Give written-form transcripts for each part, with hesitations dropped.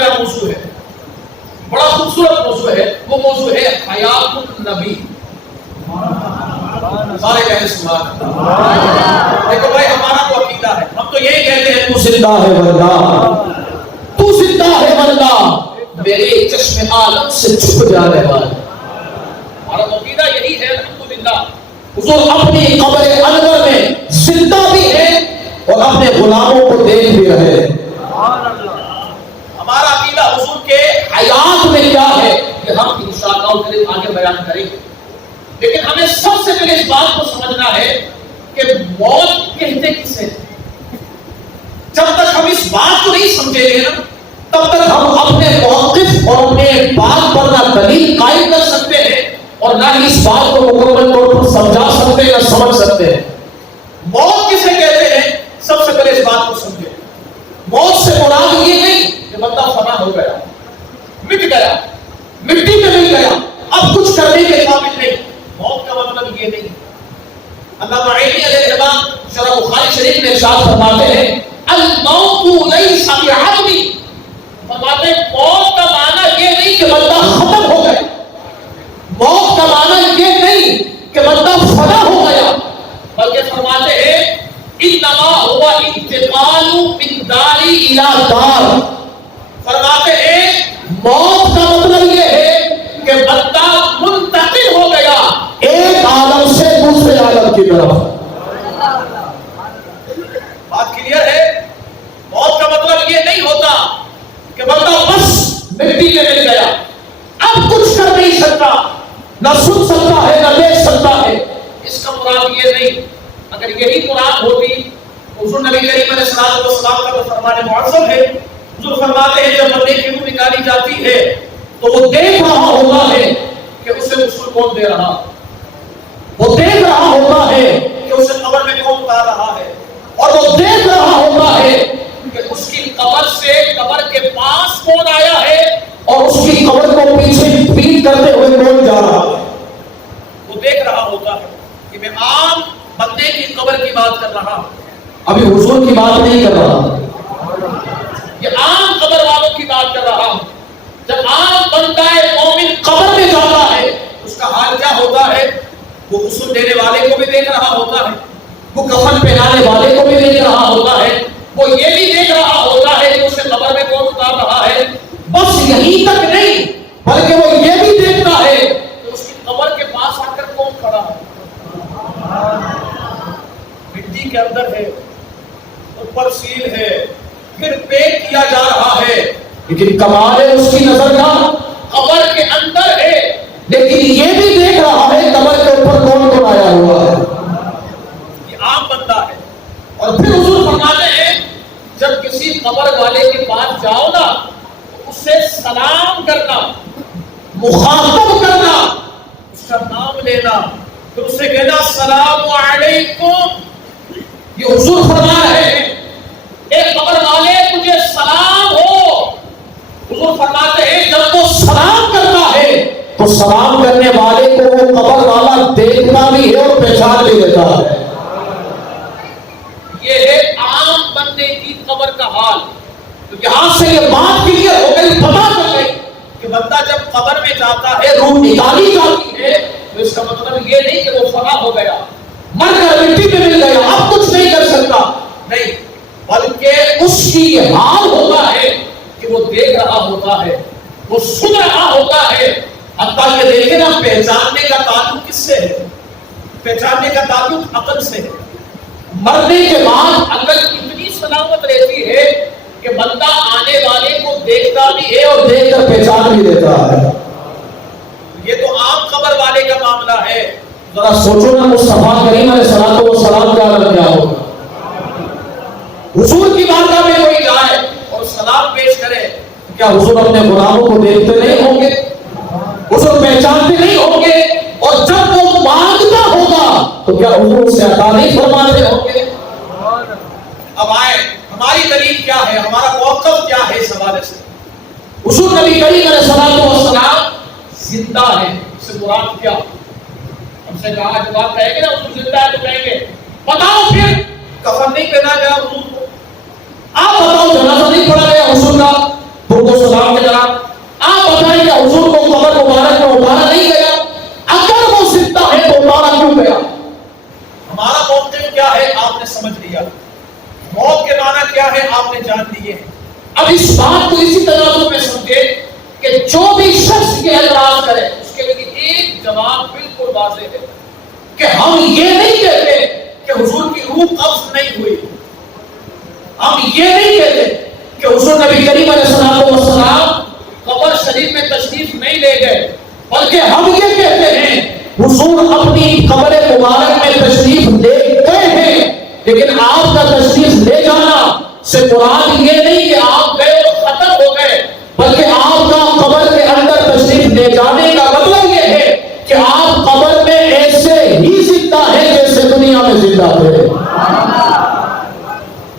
میرا موضوع ہے، بڑا خوبصورت موضوع ہے، وہ موضوع ہے حیات النبی۔ سارے کہتے سبحان اللہ۔ دیکھو بھائی ہمارا تو عقیدہ ہے، ہم تو یہی کہتے ہیں تو زندہ ہے واللہ، تو زندہ ہے واللہ، میرے چشم عالم سے چھپ جانے والا۔ ہمارا عقیدہ یہی ہے الحمدللہ۔ حضور اپنی قبر انور میں زندہ بھی ہے اور اپنے غلاموں کو دیکھ بھی رہے ہیں۔ ہمارا عقیدہ حضور کے حیات میں کیا ہے کہ ہم انشاءاللہ آگے بیان کریں گے، لیکن ہمیں سب سے پہلے اس بات کو سمجھنا ہے کہ موت کہتے کسے؟ جب تک ہم اس بات کو نہیں سمجھیں گے نا تب تک ہم اپنے موقف اور اپنے بات پر نہ دلیل قائم کر سکتے ہیں اور نہ ہی اس بات کو مکمل طور پر سمجھا سکتے ہیں یا سمجھ سکتے ہیں۔ موت کسے کہتے ہیں؟ سب سے پہلے اس بات کو سمجھیں۔ موت سے مراد یہ نہیں کہ بندہ فنا ہو گیا، مٹ گیا، مٹی میں مل گیا، اب کچھ کرنے کے قابل نہیں۔ موت کا مطلب یہ نہیں۔ علامہ عینی علیہ الرحمہ شرح بخاری شریف میں ارشاد فرماتے ہیں الموت لیس بعدم، فرماتے ہیں موت کا معنی یہ نہیں کہ بندہ ختم ہو گیا، موت کا معنی یہ نہیں کہ بندہ فنا ہو گیا، بلکہ فرماتے ہیں انما هو انتقال من دار الى دار، فرماتے ہیں موت کا مطلب یہ ہے کہ بندہ منتقل ہو گیا ایک عالم سے دوسرے عالم کی طرف۔ بات کلیئر ہے؟ موت کا مطلب یہ نہیں ہوتا کہ بندہ بس مٹی میں مل گیا، اب کچھ کر نہیں سکتا، نہ سن سکتا ہے نہ دیکھ سکتا ہے، اس کا مراد یہ نہیں۔ اگر یہی مراد ہوتی حضور نبی کریم علیہ السلام کا تو فرمان معظم ہے، حضور فرماتے ہیں جب بندے کی روح نکالی جاتی ہے تو وہ دیکھ رہا ہوتا ہے کہ اسے غسل کون دے رہا، وہ دیکھ رہا ہوتا ہے کہ اسے قبر میں کون اتار رہا ہے، اور وہ دیکھ رہا ہوتا ہے کہ اس کی قبر سے قبر کے پاس کون آیا ہے اور اس کی قبر کو پیچھے پیٹ کرتے ہوئے کون جا رہا ہے۔ وہ دیکھ رہا ہوتا ہے کہ میں عام بندے کی قبر کی بات کر رہا ہوں، ابھی حضور کی بات نہیں کر رہا، یہ عام قبر والوں کی بات کر رہا ہوں۔ جب عام بندہ مومن قبر میں جاتا ہے اس کا حال کیا ہوتا ہے؟ وہ غسل دینے والے کو بھی دیکھ رہا ہوتا ہے، وہ کفن پہنانے والے کو بھی دیکھ رہا ہوتا ہے، وہ یہ بھی دیکھ رہا ہوتا ہے کہ اسے قبر میں کون اتار رہا ہے۔ بس یہیں تک نہیں بلکہ وہ یہ بھی دیکھتا ہے کہ اس کی قبر کے پاس آ کر کون کھڑا ہے، مٹی کے اندر ہے، اوپر سیل ہے، پھر پیک کیا جا رہا ہے، لیکن کمال ہے اس کی نظر کا قبر کے اندر ہے، لیکن یہ بھی دیکھ رہا ہے قبر کے اوپر کون کون آیا ہوا ہے۔ یہ عام بندہ ہے۔ اور پھر حضور فرماتے ہیں جب کسی قبر والے کے پاس جاؤ نا تو اس سے سلام کرنا، مخاطب کرنا، اس کا نام لینا، پھر اسے کہنا السلام علیکم۔ یہ حضور فرما رہے ہیں اے قبر والے تجھے سلام ہو۔ حضور فرماتے ہیں جب وہ سلام کرتا ہے تو سلام کرنے والے کو وہ قبر والا دیکھتا بھی ہے اور پہچان بھی لیتا ہے۔ یہ ہے عام بندے کی قبر کا حال۔ تو یہاں سے یہ بات کلیئر ہو گئی، پتا چل گئی کہ بندہ جب قبر میں جاتا ہے روح نکالی جاتی ہے تو اس کا مطلب یہ نہیں کہ وہ فنا ہو گیا، مر کر مٹی میں مل گیا، اب کچھ نہیں کر سکتا، نہیں، بلکہ اس کی یہ حال ہوتا ہے کہ وہ دیکھ رہا ہوتا ہے، وہ سن رہا ہوتا ہے۔ حتیٰ کہ دیکھیں نا پہچاننے کا تعلق کس سے ہے؟ پہچاننے کا تعلق عقل سے ہے۔ مرنے کے بعد عقل اتنی سلامت رہتی ہے کہ بندہ آنے والے کو دیکھتا بھی ہے اور دیکھ کر پہچان بھی دیتا ہے۔ یہ تو عام قبر والے کا معاملہ ہے۔ ذرا سوچو نا مصطفیٰ کریم علیہ الصلوۃ والسلام کا عالم کیا ہوگا۔ حضور کی بارگاہ میں کوئی جائے اور سلام پیش کرے، کیا حضور اپنے غلاموں کو دیکھتے نہیں ہوں گے؟ حضور پہچانتے نہیں ہوں گے؟ اور جب وہ مانگتا ہوگا تو کیا حضور اسے عطا نہیں فرماتے ہوں گے؟ اب آئے ہماری دلیل کیا ہے، ہمارا موقف کیا ہے اس حوالے سے؟ حضور نبی کریم علیہ الصلوۃ والسلام زندہ ہے، اس سے مراد کیا؟ ہم سے کہا جب آپ کہیں گے نا حضور زندہ ہے تو کہیں گے بتاؤ پھر کفن نہیں پہنا گیا حضور کو، آپ بتاؤ جنازہ نہیں پڑھا گیا حضور کا، تو کو اب اس بات کو اسی تناظر میں سمجھے کہ جو بھی شخص یہ اعتراض کرے اس کے لیے ایک جواب بالکل واضح ہے کہ ہم یہ نہیں کہتے کہ حضور کی روح قبض نہیں ہوئی، ہم یہ نہیں کہتے کہ حضور نبی کریم علیہ السلام قبر شریف میں تشریف نہیں لے گئے، بلکہ ہم یہ کہتے ہیں حضور اپنی قبر مبارک میں تشریف لے گئے ہیں، لیکن آپ کا تشریف لے جانا سے مراد یہ نہیں کہ آپ گئے اور ختم ہو گئے، بلکہ آپ کا قبر کے اندر تشریف لے جانے کا مطلب یہ ہے کہ آپ قبر میں ایسے ہی زندہ ہیں جیسے دنیا میں زندہ تھے۔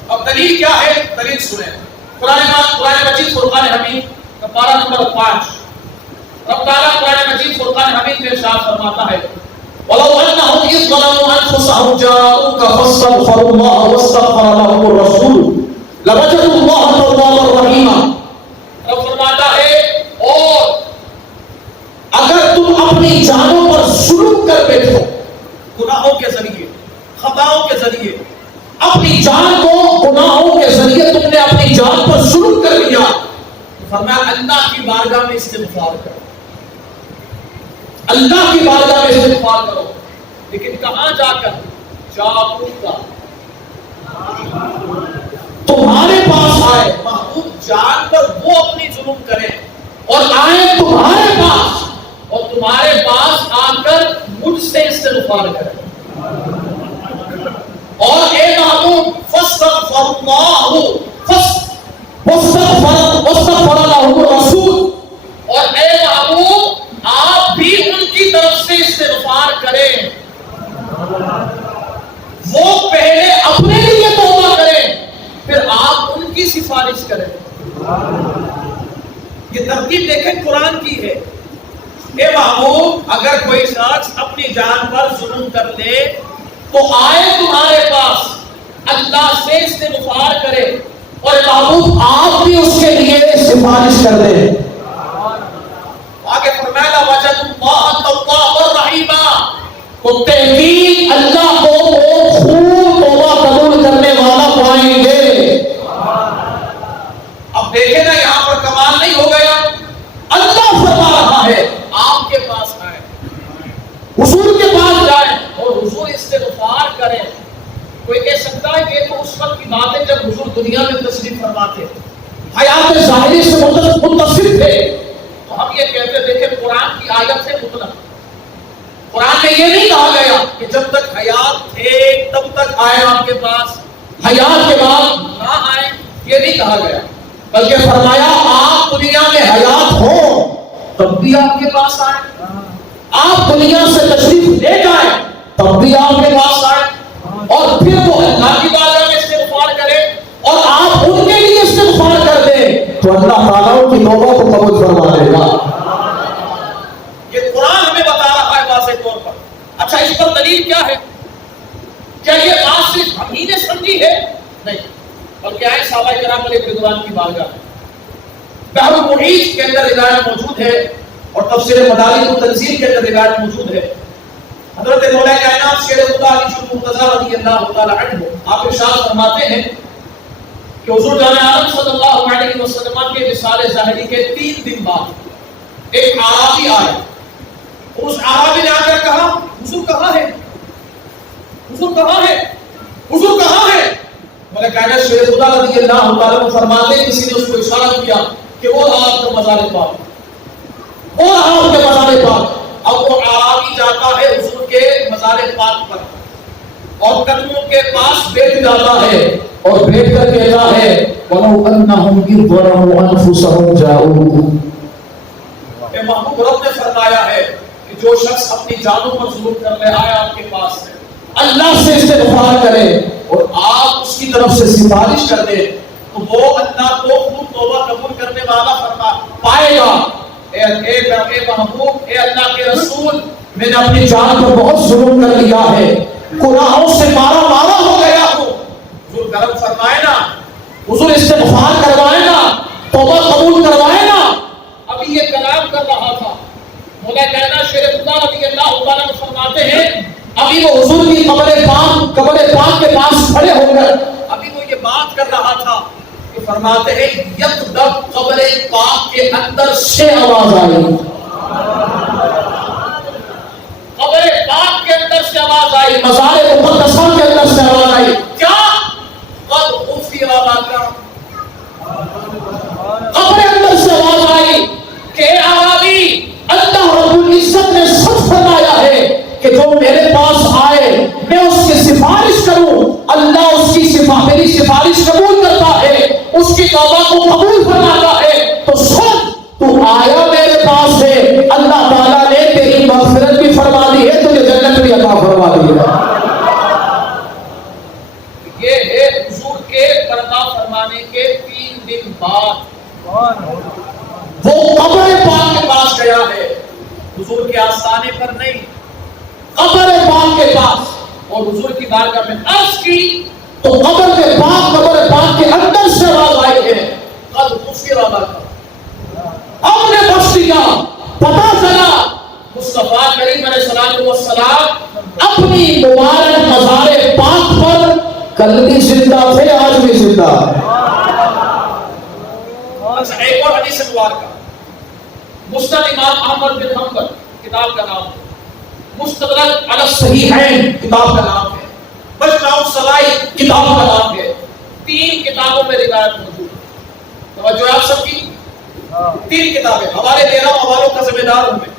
اب دلیل کیا ہے؟ دلیل سنیں، قرآن مجید فرقان حمید کا پارہ نمبر 5، رب تعالیٰ قرآن مجید فرقان حمید میں ارشاد فرماتا ہے وَلَوْ أَنَّهُمْ إِذْ ظَلَمُوا أَنفُسَهُمْ جَاءُوكَ فَاسْتَغْفَرُوا اللَّهَ وَاسْتَغْفَرَ لَهُمُ الرَّسُولُ لَوَجَدُوا اللَّهَ تَوَّابًا رَحِيمًا۔ رب فرماتا ہے اور اگر تم اپنی جانوں پر ظلم کر بیٹھو، گناہوں کے ذریعے، خطاؤں کے ذریعے، اپنی جان کو گناہوں کے ذریعے تم نے اپنی جان پر ظلم کر لیا، فرمایا اللہ کی بارگاہ میں استغفار کرو، اللہ کی بارگاہ میں استغفار کرو، لیکن کہاں جا کر؟ جاؤگا، تمہارے پاس آئے، محبوب جان پر وہ اپنی ظلم کریں اور آئے تمہارے پاس، اور تمہارے پاس آ کر مجھ سے استغفار کریں، اور اے محبوب فاستغفر اللہ واستغفر لهم الرسول، اور اے محبوب آپ بھی ان کی طرف سے استغفار کریں، وہ پہلے اپنے لیے توبہ کریں پھر آپ ان کی سفارش کریں۔ یہ ترتیب دیکھیں قرآن کی ہے، اے محبوب اگر کوئی شخص اپنی جان پر ظلم کر لے تو آئے تمہارے پاس، اللہ سے استغفار کرے، اور محبوب آپ بھی اس کے لیے سفارش کر دیں۔ آگے فرمایا وجد اللہ توابا رحیما، تو تحقیق اللہ کو خوب توبہ قبول کرنے والا پائیں گے۔ اب دیکھیں نا یہاں پر کمال نہیں ہو گیا، اللہ فرما رہا ہے آپ کے پاس آئیں، حضور کے پاس جائیں اور حضور استغفار کریں۔ کوئی کہہ سکتا ہے کہ یہ تو اس وقت کی بات ہے جب حضور دنیا میں تشریف فرما تھے، حیات ظاہری سے متصف تھے، تو ہم یہ کہتے دیکھیں قرآن کی آیت سے مطلق، قرآن میں یہ نہیں کہا گیا کہ جب تک حیات تھے تب تک آئے آپ کے پاس، حیات کے بعد نہ آئے، یہ نہیں کہا گیا، بلکہ فرمایا آپ دنیا میں حیات ہو تب بھی آپ کے پاس آئے، آپ دنیا سے تشریف لے جائیں تب بھی آپ کے پاس آئے، اور پھر وہ اللہ کی بارگاہ میں استغفار کرے اور آپ ان کے لیے استغفار کر دیں تو اللہ تعالیٰ کی توبہ کو قبول فرما دے گا۔ یہ قرآن ہمیں بتا رہا ہے واضح طور پر۔ اچھا اس پر دلیل کیا ہے؟ کیا یہ بات صرف ہم ہی نے سمجھی ہے؟ نہیں، بلکہ آئے صحابہ کرام علیہ رضوان کی بارگاہ بحر المحیط کے اندر روایت موجود ہے، اور تفسیر مدارک التنزیل کے اندر روایت موجود ہے۔ حضرت مولا کائنات شیر خدا علی شیخ مرتضیٰ رضی اللہ تعالی عنہ آپ ارشاد فرماتے ہیں کہ حضور جان عالم صلی اللہ علیہ وسلم کے وصال ظاہری کے 3 دن بعد ایک اعرابی آئے، اس اعرابی نے آ کر کہا حضور کہاں ہے؟ حضور کہاں ہے؟ حضور کہاں ہے؟ مولا کائنات شیر خدا رضی اللہ تعالی عنہ فرماتے ہیں کسی نے اس کو اشارہ کیا کہ وہ آپ کا مزار پاک، وہ آپ کے مزار پاک۔ اب وہ اعرابی جاتا ہے حضور کے مزار پاک پر اور قدموں کے پاس بیٹھ جاتا ہے اور بیٹھ کر کہتا ہے وَلَوْ أَنَّهُمْ إِذْ ظَلَمُوا أَنفُسَهُمْ جَاءُوكَ۔ اے محبوب رب نے فرمایا ہے کہ جو شخص اپنی جانوں پر ظلم کرنے آیا آپ کے پاس ہے، اللہ سے استغفار کرے اور آپ اس کی طرف سے سفارش کر دیں تو وہ اللہ کو خود توبہ قبول کرنے والا فرما پائے گا۔ اے محبوب، اے اللہ کے رسول، میں نے اپنی جان پر بہت ظلم کر لیا ہے، گناہوں سے مارا مارا ہو گیا ہوں، حضور کرم فرمائے نا، حضور استغفار کروائے نا، توبہ قبول کروائے نا۔ ابھی یہ کلام کر رہا تھا، مولا کائنات شیر خدا رضی اللہ تعالیٰ عنہ فرماتے ہیں ابھی وہ حضور کی قبر پاک کے پاس کھڑے ہو کر ابھی وہ یہ بات کر رہا تھا کہ فرماتے ہیں یکدم قبر پاک کے اندر سے آواز آئی، قبر پاک کے اندر سے آواز آئی، مزار مقدسہ کے اندر سے آواز آئی، کیا؟ قد غفر لک، قبر اندر سے آواز آئی کہ اے اعرابی، اللہ رب العزت نے سچ فرمایا ہے کہ جو میرے پاس آئے میں اس کی سفارش کروں، اللہ اس کی میری سفارش قبول کرتا ہے، اس کی توبہ کو قبول فرماتا ہے، تو سن تو آیا میرے پاس ہے، اللہ تعالیٰ نے تیری مغفرت بھی فرما دی ہے، تجھے جنت بھی عطا فرما دی ہے۔ یہ ہے حضور کے پردہ فرمانے کے 3 دن بعد وہ قبر پاک کے پاس گیا ہے، حضور کے آستانے پر نہیں، قبر پاک کے پاس، اور حضور کی بارگاہ میں عرض کی تو قبر پاک کے اندر سے آواز آئی ہے، قد غفر لک، ہم نے بخش دیا۔ پتہ چلا مصطفیٰ کریم علیہ الصلوۃ والسلام اپنی مبارک مزار پاک پر کل بھی زندہ تھے، آج بھی زندہ ہے۔ ایک اور حدیث مبارکہ مسند امام احمد بن حنبل کتاب کا نام ہے، مستدرک علی الصحیحین کتاب کا نام ہے، مجمع الصحائح کتاب کا نام ہے، 3 کتابوں میں روایت موجود ہے۔ توجہ آپ سب کی، 3 کتابیں، حوالے دے رہا ہوں، حوالوں کا ذمہ دار ہوں میں۔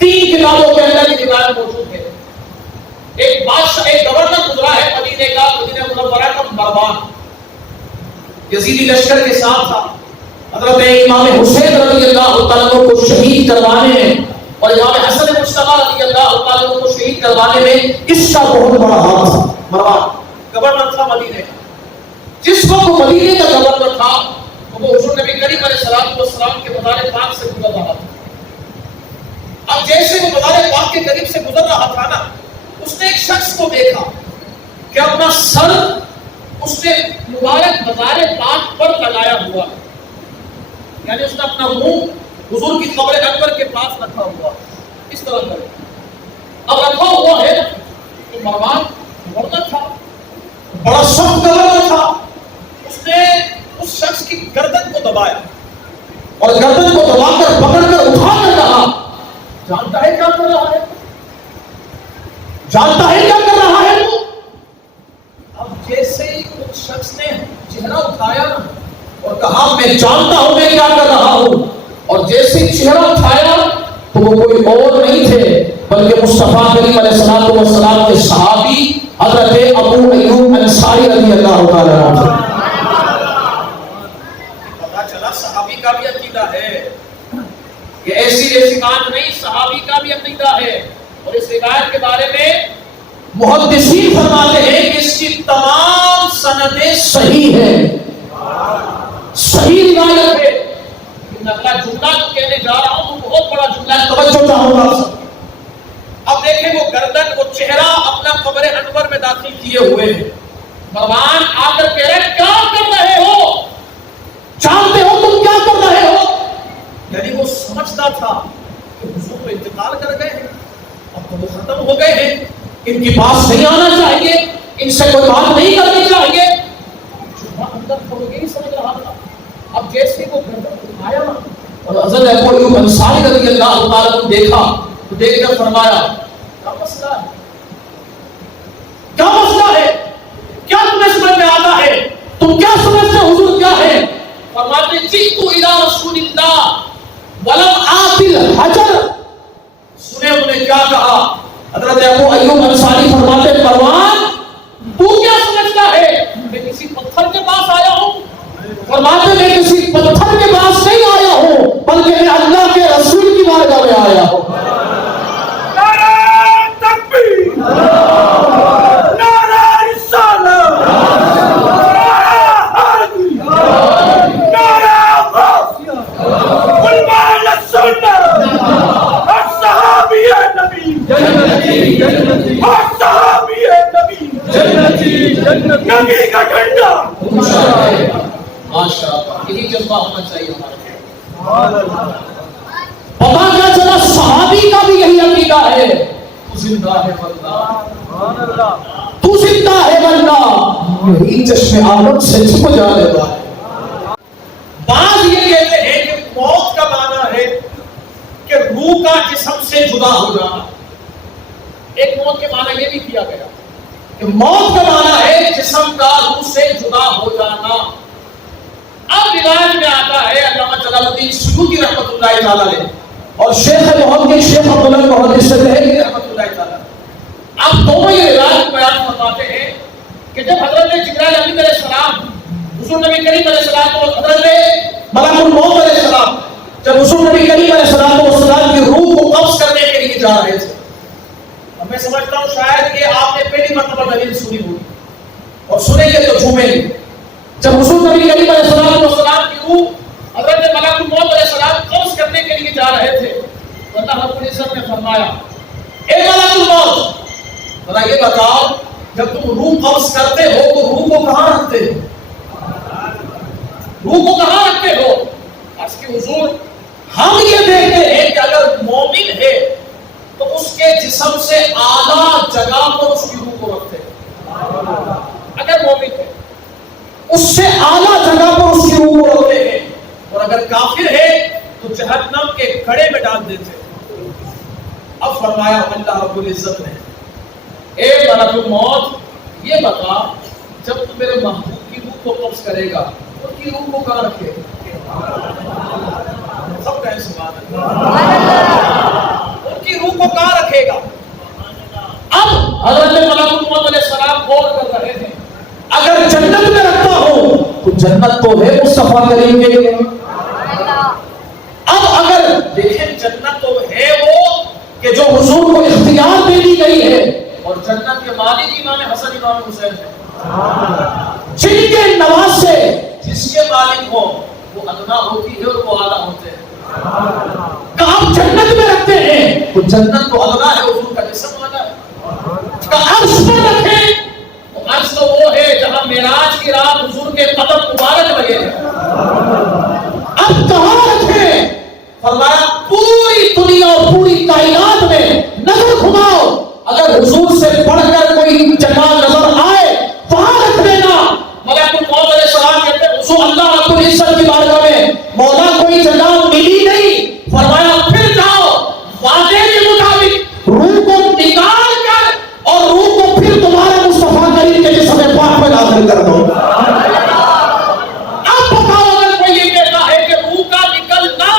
3 کتابوں کے اندر یہ روایت موجود ہے۔ ایک بادشاہ، ایک گورنر گزرا ہے مدینے کا، مدینہ منورہ کا مروان، یزیدی لشکر کے ساتھ تھا، حضرت امام حسین رضی اللہ تعالیٰ کو شہید کروانے اور امام حسن مصطفیٰ رضی اللہ تعالیٰ کو شہید کروانے میں اس کا بہت بڑا ہاتھ تھا۔ مروان گورنر تھا مدینے کا، جس وقت وہ مدینے کا گورنر تھا وہ حضور نبی کریم علیہ الصلوۃ والسلام کے مزار پاک سے گزر رہا تھا۔ اب جیسے وہ مزار پاک کے قریب سے گزر رہا تھا نا، اس نے ایک شخص کو دیکھا کہ اپنا سر اس نے مبارک مزار پاک پر لگایا ہوا ہے، یعنی اس نے اپنا منہ حضور کی قبر انور کے پاس رکھا ہوا، اس طرح کر اب رکھا ہوا ہے تو مروان گورنر تھا، بڑا سخت گورنر تھا، اس نے اس شخص کی گردن کو دبایا اور گردن کو دبا کر پکڑ کر اٹھا کر کہا، جانتا ہے کیا کر رہا ہے؟ جانتا ہے کیا کر رہا ہے وہ؟ اب جیسے ہی اس شخص نے چہرہ اٹھایا اور کہا میں جانتا ہوں میں کیا کر رہا ہوں، اور جیسے ہی چہرہ اٹھایا تو وہ کوئی اور نہیں تھے بلکہ مصطفیٰ کریم علیہ الصلوۃ والسلام کے صحابی حضرت ابو ایوب انصاری رضی اللہ تعالیٰ عنہ۔ پتہ چلا صحابی کا بھی عقیدہ ہے، یہ ایسی بات نہیں، صحابی کا بھی عقیدہ ہے، اور اس روایت کے بارے میں محدثین فرماتے ہیں کہ اس کی تمام سندیں صحیح ہیں، صحیح روایت ہے۔ لیکن اگلا جملہ جو کہنے جا رہا ہوں وہ بہت بڑا جملہ ہے، توجہ چاہوں گا سب۔ اب دیکھیں وہ گردن، وہ چہرہ اپنا قبر انور میں داخل کیے ہوئے ہیں، مروان آ کر کہہ رہے کیا کر رہے ہو؟ جانتے ہو تم کیا کر رہے ہو؟ یعنی وہ سمجھتا تھا کہ حضور تو انتقال کر گئے ہیں، اب تو وہ ختم ہو گئے ہیں، ان کے پاس نہیں آنا چاہیے، ان سے کوئی بات نہیں کرنی چاہیے، اندر کھڑ کے ہی سمجھ رہا تھا۔ اب جیسے وہ گردن اٹھایا اور حضرت ابو ایوب انصاری رضی اللہ تعالیٰ کو دیکھا تو دیکھ کر فرمایا کیا مسئلہ ہے؟ کیا مسئلہ ہے؟ کیا تمہیں سمجھ میں آتا ہے؟ تم کیا سمجھتے ہو حضور کیا ہے؟ فرماتے جئت الی رسول اللہ ولم آت الحجر، سنے انہوں نے کیا کہا؟ حضرت ابو ایوب انصاری فرماتے مروان تو کیا سمجھتا ہے میں کسی پتھر کے پاس آیا ہوں؟ فرماتے میں کسی پتھر کے پاس نہیں آیا ہوں بلکہ میں اللہ کے رسول کی بارگاہ میں آیا ہوں۔ نعرہ تکبیر، نعرہ رسالت، نعرہ حیدری، نعرہ غوثیہ، علماء السنت، ہر صحابی نبی جنتی، ہر صحابی نبی جنتی، نبی کا جھنڈا ماشاءاللہ، یہی جذبہ ہونا چاہیے ہمارے۔ پتا کیا چلا صحابی کا بھی یہی عقیدہ ہے، تو زندہ ہے واللہ، تو زندہ ہے واللہ، یہی چشم عالم سے چھپ جانے والا ہے۔ روح کا جسم سے جدا ہو جانا. ایک موت کے معنی یہ بھی کیا گیا کہ موت کا معنی ہے جسم کا روح سے جدا ہو جانا. اب روایت میں آتا ہے علامہ جلال الدین سیوطی رحمۃ اللہ تعالی علیہ اور شیخ محمد شیخ عبداللہ محدث دہلوی رحمۃ اللہ تعالی اب دونوں یہ روایت بیان فرماتے ہیں کہ جب حضرت جبرائیل امین علیہ السلام حضور نبی کریم علیہ السلام اور حضرت ملک الموت علیہ السلام جب حضور نبی کریم علیہ السلام کی روح کو قبض کرنے کے لیے جا رہے تھے. اب میں سمجھتا ہوں شاید کہ آپ نے پہلی مرتبہ دلیل سنی ہوگی اور سنیں گے تو جھومیں گے. جب حضور نبی کریم علیہ السلام کی روح حضرت ملک الموت علیہ السلام قبض کرنے کے لیے جا رہے تھے تو اللہ رب العزت نے فرمایا اے ملک الموت ذرا یہ بتاؤ جب تم روح قبض کرتے ہو تو روح کو کہاں رکھتے ہو؟ روح کو کہاں رکھتے ہو؟ اس کی حضور ہم یہ دیکھتے ہیں کہ اگر مومن ہے تو اس کے جسم سے اعلیٰ جگہ پر اس کی روح کو رکھتے ہیں. اگر مومن ہے اس سے اعلیٰ جگہ پر اس کی روح کو رکھتے ہیں اور اگر کافر ہے تو جہنم کے کھڑے میں ڈال دیتے ہیں. اب فرمایا اللہ رب العزت نے اے ملک الموت یہ بتا جب تو میرے محبوب کی روح کو قبض کرے گا ان کی روح کو کہاں رکھے گا؟ سب کہیں سبحان اللہ. ان کی روح کو کہاں رکھے گا؟ اب حضرت ملک الموت علیہ السلام غور کر رہے ہیں اگر جنت میں رکھتا ہوں تو جنت تو ہے مصطفیٰ کریم کے لیے. اب اگر دیکھیں جنت تو ہے وہ کہ جو حضور کو اختیار دے دی گئی ہے اور جنت کے مالک امام حسن امام حسین ہے جن کے نواز سے جس کے مالک ہو وہ ادنا ہوتی ہے اور وہ اعلیٰ ہوتے ہیں. کہ آپ جنت میں رکھتے ہیں تو جنت تو ادنا ہے حضور کا جسم والا ہے. کہ عرش پر رکھیں تو عرش تو وہ ہے جہاں معراج کی رات حضور کے قدم مبارک لگے ہیں. اب کہاں رکھیں؟ فرمایا پوری دنیا اور پوری کائنات میں نظر گھماؤ اگر حضور سے بڑھ کر کوئی جگہ نظر آئے وہاں رکھ دینا. ملک الموت علیہ السلام کہتے ہیں حضور اللہ رب العزت کی بارگاہ میں مولا کوئی جگہ ملی نہیں. فرمایا پھر جاؤ وعدے کے مطابق روح کو نکال کر اور روح کو پھر تمہارے مصطفیٰ کریم کے جسم پاک میں داخل کر دو. اب بتاؤ اگر کوئی یہ کہتا ہے کہ روح کا نکلنا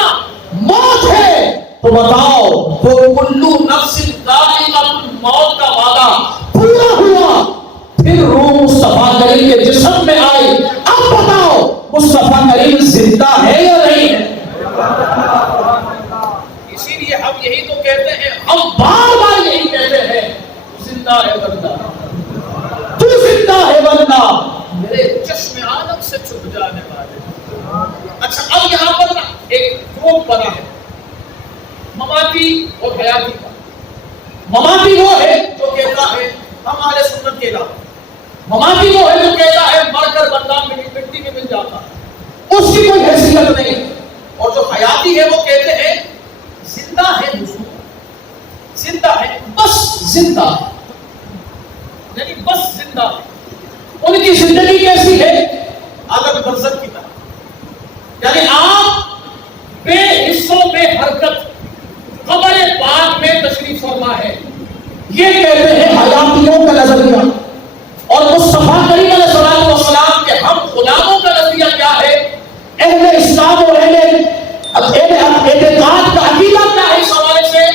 موت ہے تو بتاؤ وہ کلو نفس ذائقۃ الموت کا وعدہ پورا ہوا پھر روح مصطفیٰ کریم کے جسم میں آئی. اب بتاؤ مصطفیٰ کریم زندہ ہے یا نہیں ہے؟ اسی لیے ہم یہی تو کہتے ہیں ہم بار بار یہی کہتے ہیں زندہ ہے بندہ تو زندہ ہے بندہ میرے چشم عالم سے چھپ جانے والے. اچھا اب یہاں پر نا ایک گروپ بنا ہے مماتی اور حیاتی کا. مماتی وہ ہے جو کہتا ہے ہم اہل سنت کے علاوہ مماتی وہ ہے جو کہتا ہے مر کر بندہ مٹی میں مل جاتا ہے اس کی کوئی حیثیت نہیں. اور جو حیاتی ہے وہ کہتے ہیں زندہ ہے حضور زندہ ہے بس زندہ یعنی بس زندہ. ان کی زندگی کیسی ہے؟ عالم برزخ کی طرح یعنی آپ بے حصوں میں حرکت قبر پاک میں تشریف فرما ہے. یہ کہتے ہیں حیاتیوں کا نظریہ. اور مصطفیٰ کریم علیہ السلام کے ہم غلاموں کا نظریہ کیا ہے؟ اہل اسلام اور اہل اعتقاد کا عقیدہ کیا ہے اس حوالے سے؟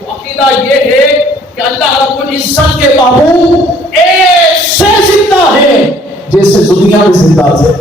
وہ عقیدہ یہ ہے کہ اللہ رب العزت کے محبوب ایسے زندہ ہے جیسے دنیا میں زندہ ہے.